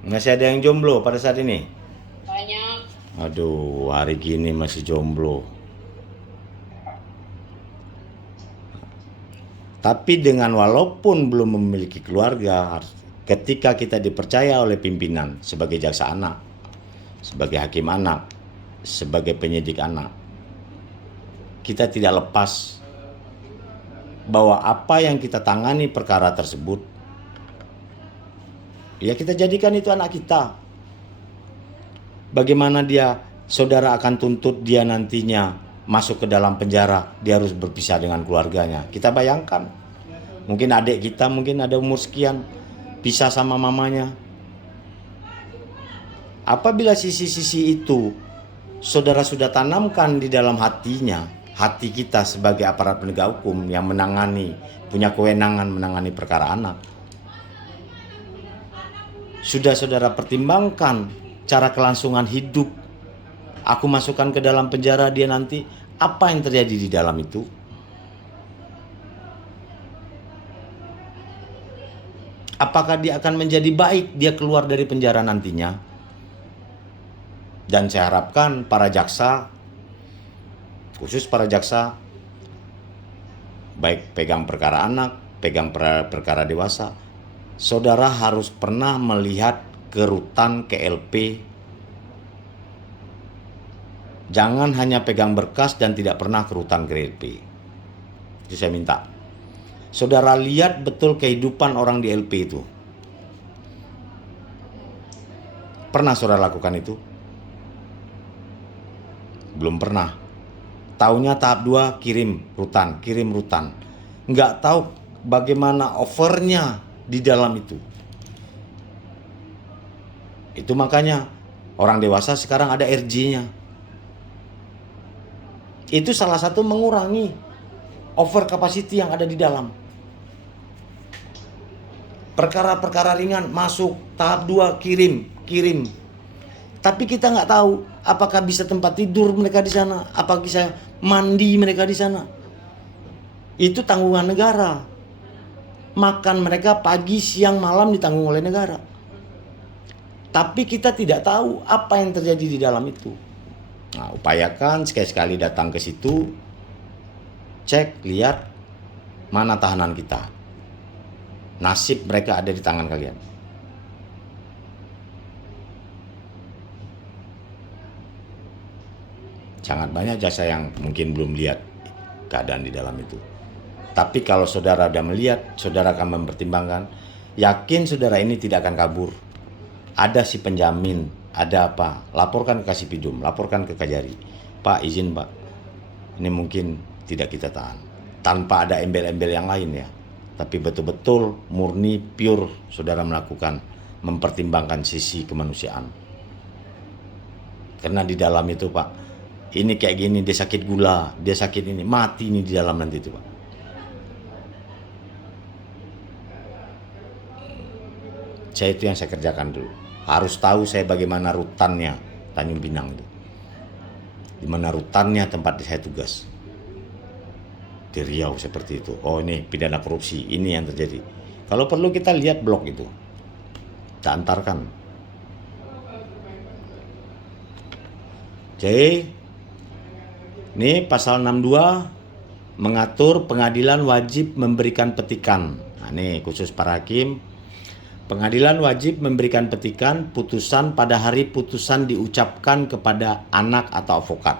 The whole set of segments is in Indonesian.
Masih ada yang jomblo pada saat ini? Banyak. Aduh, hari gini masih jomblo. Tapi dengan walaupun belum memiliki keluarga, ketika kita dipercaya oleh pimpinan sebagai jaksa anak, sebagai hakim anak, sebagai penyidik anak, kita tidak lepas bahwa apa yang kita tangani perkara tersebut, ya kita jadikan itu anak kita. Bagaimana saudara akan tuntut dia nantinya masuk ke dalam penjara, dia harus berpisah dengan keluarganya. Kita bayangkan, mungkin adik kita mungkin ada umur sekian, pisah sama mamanya. Apabila sisi-sisi itu saudara sudah tanamkan di dalam hatinya, hati kita sebagai aparat penegak hukum yang punya kewenangan menangani perkara anak, sudah saudara pertimbangkan cara kelangsungan hidup, aku masukkan ke dalam penjara, dia nanti apa yang terjadi di dalam itu? Apakah dia akan menjadi baik dia keluar dari penjara nantinya? Dan saya harapkan para jaksa, khusus para jaksa, baik pegang perkara anak, pegang perkara dewasa, saudara harus pernah melihat ke rutan, ke LP. Jangan hanya pegang berkas dan tidak pernah ke rutan, ke LP. Itu saya minta. Saudara lihat betul kehidupan orang di LP itu. Pernah saudara lakukan itu? Belum pernah. Taunya tahap 2 kirim rutan. Nggak tahu bagaimana offernya di dalam itu. Itu makanya orang dewasa sekarang ada RJ-nya. Itu salah satu mengurangi over capacity yang ada di dalam. Perkara-perkara ringan masuk tahap 2 kirim. Tapi kita nggak tahu apakah bisa tempat tidur mereka di sana, apakah bisa mandi mereka di sana. Itu tanggungan negara. Makan mereka pagi, siang, malam ditanggung oleh negara. Tapi kita tidak tahu apa yang terjadi di dalam itu. Nah, upayakan sekali-sekali datang ke situ, cek, lihat mana tahanan kita. Nasib mereka ada di tangan kalian. Sangat banyak jasa yang mungkin belum lihat keadaan di dalam itu. Tapi kalau saudara sudah melihat, saudara akan mempertimbangkan, yakin saudara ini tidak akan kabur. Ada si penjamin, ada apa, laporkan ke Kasipidum, laporkan ke Kajari. Pak, izin Pak, ini mungkin tidak kita tahan. Tanpa ada embel-embel yang lain ya. Tapi betul-betul murni, pure saudara melakukan, mempertimbangkan sisi kemanusiaan. Karena di dalam itu Pak, ini kayak gini, dia sakit gula, dia sakit ini, mati ini di dalam nanti itu Pak. Saya itu yang saya kerjakan dulu. Harus tahu saya bagaimana rutannya Tanjung Pinang itu. Di mana rutannya tempat saya tugas. Di Riau seperti itu. Oh ini pidana korupsi, ini yang terjadi. Kalau perlu kita lihat blok itu. Kita antarkan. Jadi ini pasal 62 mengatur pengadilan wajib memberikan petikan. Nah ini khusus para hakim. Pengadilan wajib memberikan petikan putusan pada hari putusan diucapkan kepada anak atau advokat.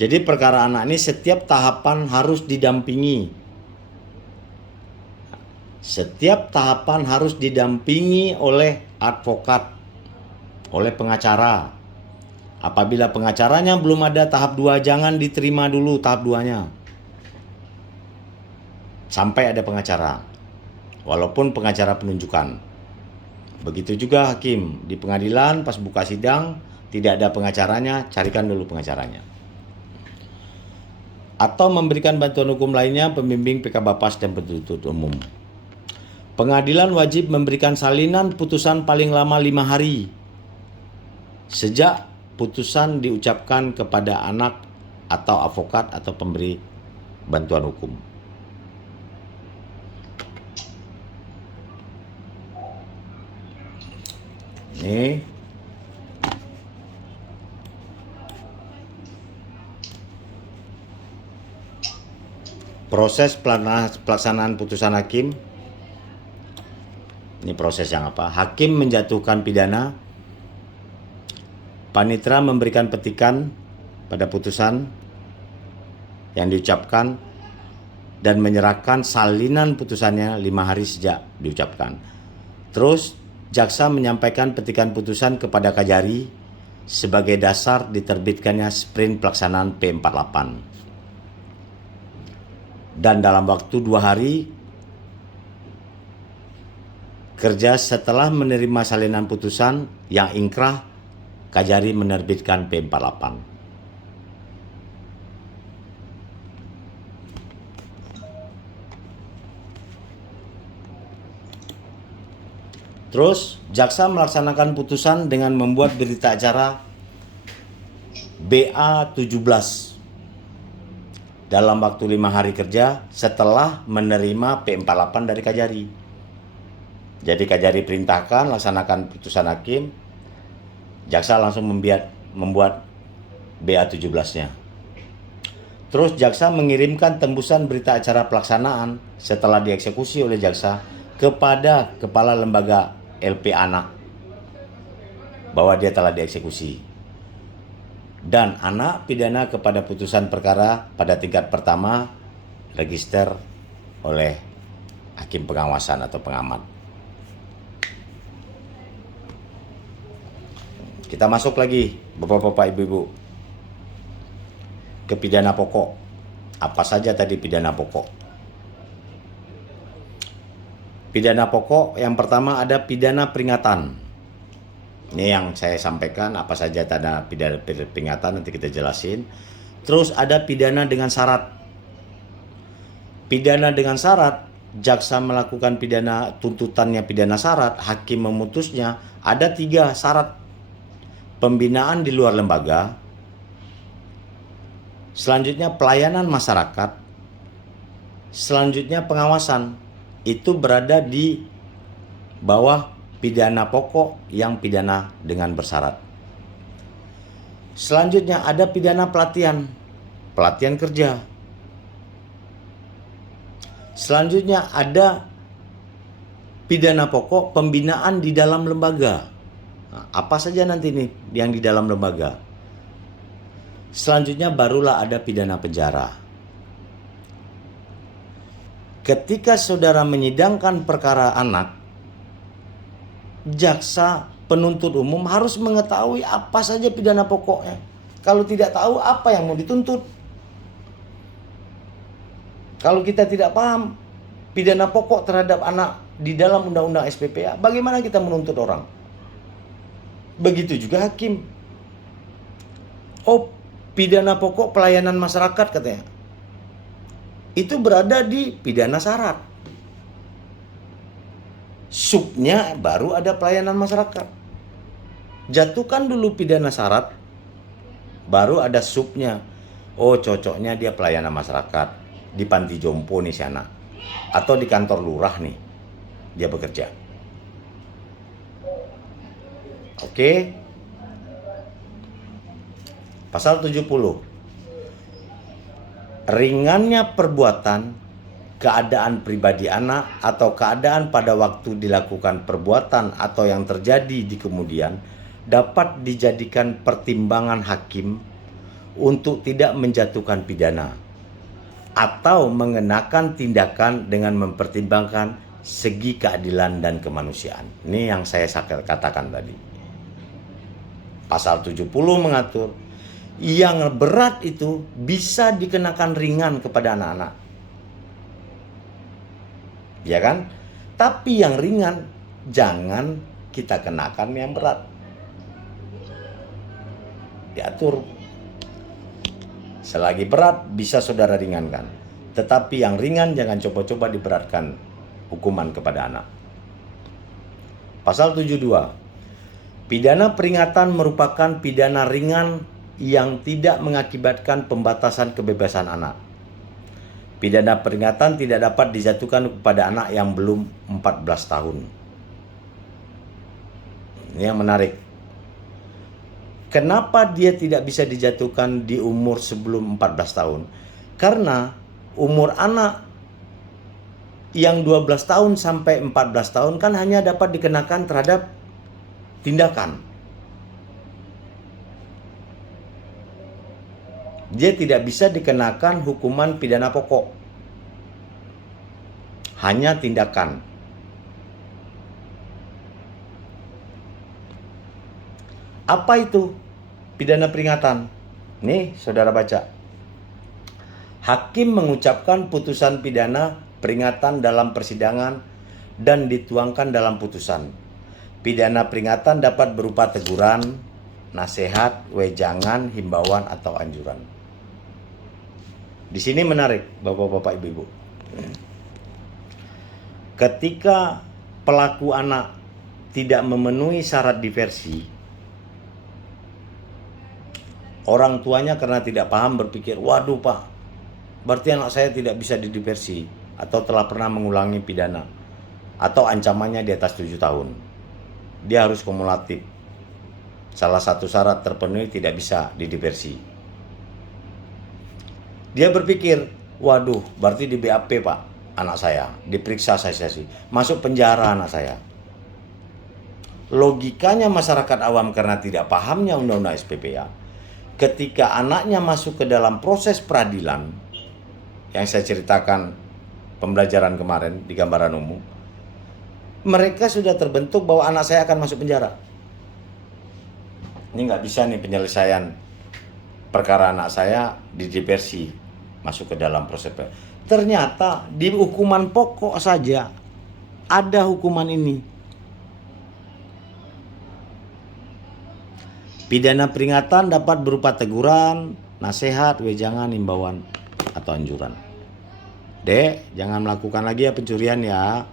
Jadi perkara anak ini setiap tahapan harus didampingi. Setiap tahapan harus didampingi oleh advokat, oleh pengacara. Apabila pengacaranya belum ada tahap 2, jangan diterima dulu tahap 2-nya. Sampai ada pengacara. Walaupun pengacara penunjukan. Begitu juga hakim di pengadilan pas buka sidang tidak ada pengacaranya, carikan dulu pengacaranya. Atau memberikan bantuan hukum lainnya pembimbing PK Bapas dan penuntut umum. Pengadilan wajib memberikan salinan putusan paling lama 5 hari sejak putusan diucapkan kepada anak atau advokat atau pemberi bantuan hukum. Nih. Proses pelaksanaan putusan hakim. Ini proses yang apa? Hakim menjatuhkan pidana. Panitera memberikan petikan pada putusan yang diucapkan dan menyerahkan salinan putusannya 5 hari sejak diucapkan. Terus jaksa menyampaikan petikan putusan kepada Kajari sebagai dasar diterbitkannya sprint pelaksanaan P48. Dan dalam waktu 2 hari kerja setelah menerima salinan putusan yang ingkrah, Kajari menerbitkan P48. Terus jaksa melaksanakan putusan dengan membuat berita acara BA17 dalam waktu 5 hari kerja setelah menerima P48 dari Kajari. Jadi Kajari perintahkan laksanakan putusan hakim, jaksa langsung membuat BA17-nya. Terus jaksa mengirimkan tembusan berita acara pelaksanaan setelah dieksekusi oleh jaksa kepada kepala lembaga LP anak bahwa dia telah dieksekusi. Dan anak pidana kepada putusan perkara pada tingkat pertama register oleh hakim pengawasan atau pengamat. Kita masuk lagi, Bapak-bapak, Ibu-ibu, ke pidana pokok. Apa saja tadi pidana pokok? Pidana pokok yang pertama ada pidana peringatan. Ini yang saya sampaikan, apa saja tanda pidana peringatan nanti kita jelasin. Terus ada pidana dengan syarat. Pidana dengan syarat, jaksa melakukan pidana tuntutannya pidana syarat, hakim memutusnya, ada 3 syarat. Pembinaan di luar lembaga, selanjutnya pelayanan masyarakat, selanjutnya pengawasan. Itu berada di bawah pidana pokok yang pidana dengan bersyarat. Selanjutnya ada pidana pelatihan kerja. Selanjutnya ada pidana pokok pembinaan di dalam lembaga. Nah, apa saja nanti nih yang di dalam lembaga. Selanjutnya barulah ada pidana penjara. Ketika saudara menyidangkan perkara anak, jaksa penuntut umum harus mengetahui apa saja pidana pokoknya. Kalau tidak tahu, apa yang mau dituntut? Kalau kita tidak paham pidana pokok terhadap anak di dalam undang-undang SPPA, bagaimana kita menuntut orang? Begitu juga hakim. Oh, pidana pokok pelayanan masyarakat katanya. Itu berada di pidana syarat. Subnya baru ada pelayanan masyarakat. Jatuhkan dulu pidana syarat, baru ada subnya. Oh, cocoknya dia pelayanan masyarakat di panti jompo nih si anak, atau di kantor lurah nih dia bekerja. Oke. Pasal 70. Ringannya perbuatan, keadaan pribadi anak atau keadaan pada waktu dilakukan perbuatan atau yang terjadi di kemudian dapat dijadikan pertimbangan hakim untuk tidak menjatuhkan pidana atau mengenakan tindakan dengan mempertimbangkan segi keadilan dan kemanusiaan. Ini yang saya katakan tadi. Pasal 70 mengatur yang berat itu bisa dikenakan ringan kepada anak-anak. Ya kan? Tapi yang ringan jangan kita kenakan yang berat. Diatur. Selagi berat bisa saudara ringankan. Tetapi yang ringan jangan coba-coba diberatkan hukuman kepada anak. Pasal 72. Pidana peringatan merupakan pidana ringan yang tidak mengakibatkan pembatasan kebebasan anak. Pidana peringatan tidak dapat dijatuhkan kepada anak yang belum 14 tahun. Ini yang menarik. Kenapa dia tidak bisa dijatuhkan di umur sebelum 14 tahun? Karena umur anak yang 12 tahun sampai 14 tahun kan hanya dapat dikenakan terhadap tindakan. Dia tidak bisa dikenakan hukuman pidana pokok. Hanya tindakan. Apa itu pidana peringatan? Nih, saudara baca. Hakim mengucapkan putusan pidana peringatan dalam persidangan dan dituangkan dalam putusan. Pidana peringatan dapat berupa teguran, nasihat, wejangan, himbauan, atau anjuran. Di sini menarik, Bapak-bapak, Ibu-ibu. Ketika pelaku anak tidak memenuhi syarat diversi, orang tuanya karena tidak paham berpikir, waduh Pak, berarti anak saya tidak bisa didiversi atau telah pernah mengulangi pidana atau ancamannya di atas 7 tahun. Dia harus kumulatif. Salah satu syarat terpenuhi tidak bisa didiversi. Dia berpikir, waduh, berarti di BAP Pak, anak saya, diperiksa sih, masuk penjara anak saya. Logikanya masyarakat awam karena tidak pahamnya undang-undang SPPA, ketika anaknya masuk ke dalam proses peradilan, yang saya ceritakan pembelajaran kemarin di gambaran umum, mereka sudah terbentuk bahwa anak saya akan masuk penjara. Ini nggak bisa nih penyelesaian perkara anak saya didiversi masuk ke dalam proses. Ternyata di hukuman pokok saja ada hukuman ini. Pidana peringatan dapat berupa teguran, nasihat, wejangan, himbauan, atau anjuran. Dek, jangan melakukan lagi ya pencurian ya.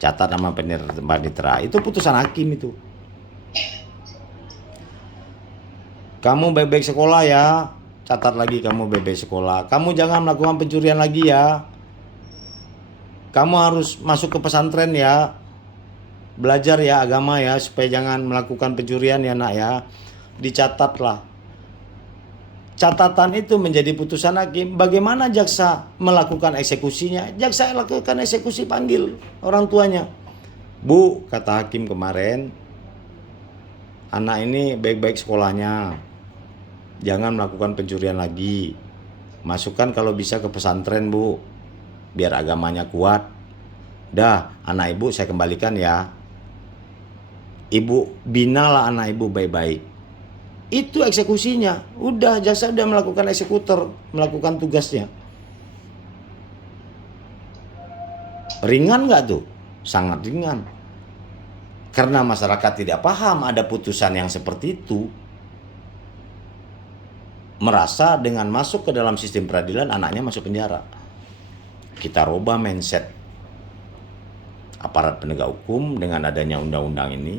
Catat nama panitera. Itu putusan hakim itu. Kamu baik-baik sekolah ya. Catat lagi kamu baik-baik sekolah. Kamu jangan melakukan pencurian lagi ya. Kamu harus masuk ke pesantren ya. Belajar ya agama ya, supaya jangan melakukan pencurian ya nak ya. Dicatatlah. Catatan itu menjadi putusan hakim. Bagaimana jaksa melakukan eksekusinya? Jaksa lakukan eksekusi, panggil orang tuanya. Bu, kata hakim kemarin, anak ini baik-baik sekolahnya. Jangan melakukan pencurian lagi. Masukkan kalau bisa ke pesantren Bu, biar agamanya kuat. Dah, anak ibu saya kembalikan ya. Ibu binalah anak ibu baik-baik. Itu eksekusinya. Udah, jaksa udah melakukan eksekutor, melakukan tugasnya. Ringan nggak tuh? Sangat ringan. Karena masyarakat tidak paham ada putusan yang seperti itu. Merasa dengan masuk ke dalam sistem peradilan anaknya masuk penjara. Kita rubah mindset aparat penegak hukum dengan adanya undang-undang ini.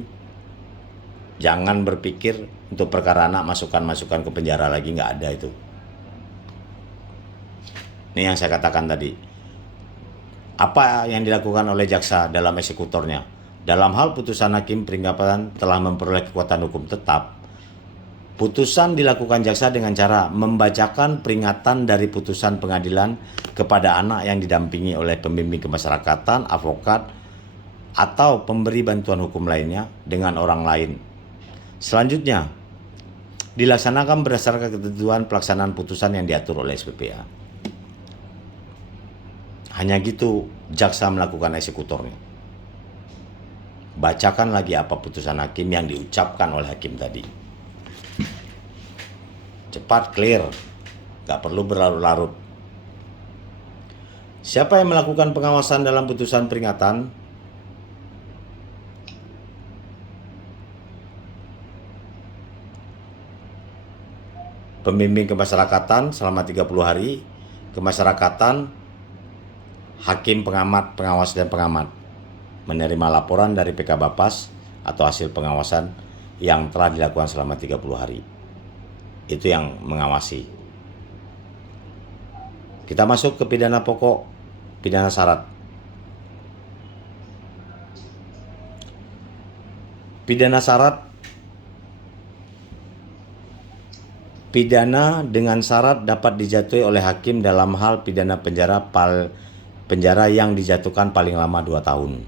Jangan berpikir untuk perkara anak masukkan ke penjara lagi, nggak ada itu. Ini yang saya katakan tadi. Apa yang dilakukan oleh jaksa dalam eksekutornya? Dalam hal putusan hakim peringatan telah memperoleh kekuatan hukum tetap, putusan dilakukan jaksa dengan cara membacakan peringatan dari putusan pengadilan kepada anak yang didampingi oleh pembimbing kemasyarakatan, advokat, atau pemberi bantuan hukum lainnya dengan orang lain. Selanjutnya, dilaksanakan berdasarkan ketentuan pelaksanaan putusan yang diatur oleh SPPA. Hanya gitu jaksa melakukan eksekutornya. Bacakan lagi apa putusan hakim yang diucapkan oleh hakim tadi. Cepat, clear, gak perlu berlarut-larut. Siapa yang melakukan pengawasan dalam putusan peringatan? Pembimbing kemasyarakatan selama 30 hari, kemasyarakatan, hakim, pengamat, pengawas, dan pengamat. Menerima laporan dari PK Bapas atau hasil pengawasan yang telah dilakukan selama 30 hari. Itu yang mengawasi. Kita masuk ke pidana pokok, pidana syarat. Pidana syarat pidana dengan syarat dapat dijatuhi oleh hakim dalam hal pidana penjara yang dijatuhkan paling lama 2 tahun.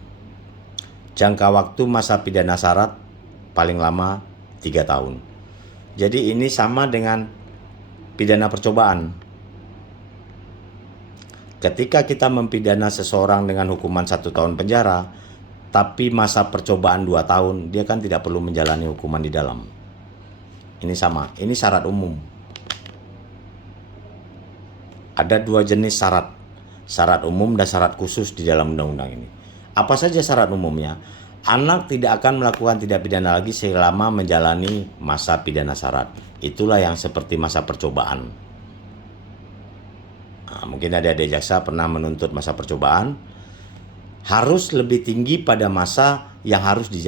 Jangka waktu masa pidana syarat paling lama 3 tahun. Jadi ini sama dengan pidana percobaan. Ketika kita mempidana seseorang dengan hukuman 1 tahun penjara, tapi masa percobaan 2 tahun, dia kan tidak perlu menjalani hukuman di dalam. Ini sama, ini syarat umum. Ada 2 jenis syarat. Syarat umum dan syarat khusus di dalam undang-undang ini. Apa saja syarat umumnya? Anak tidak akan melakukan tindak pidana lagi selama menjalani masa pidana syarat. Itulah yang seperti masa percobaan. Nah, mungkin adik-adik jaksa pernah menuntut masa percobaan. Harus lebih tinggi pada masa yang harus dijalani.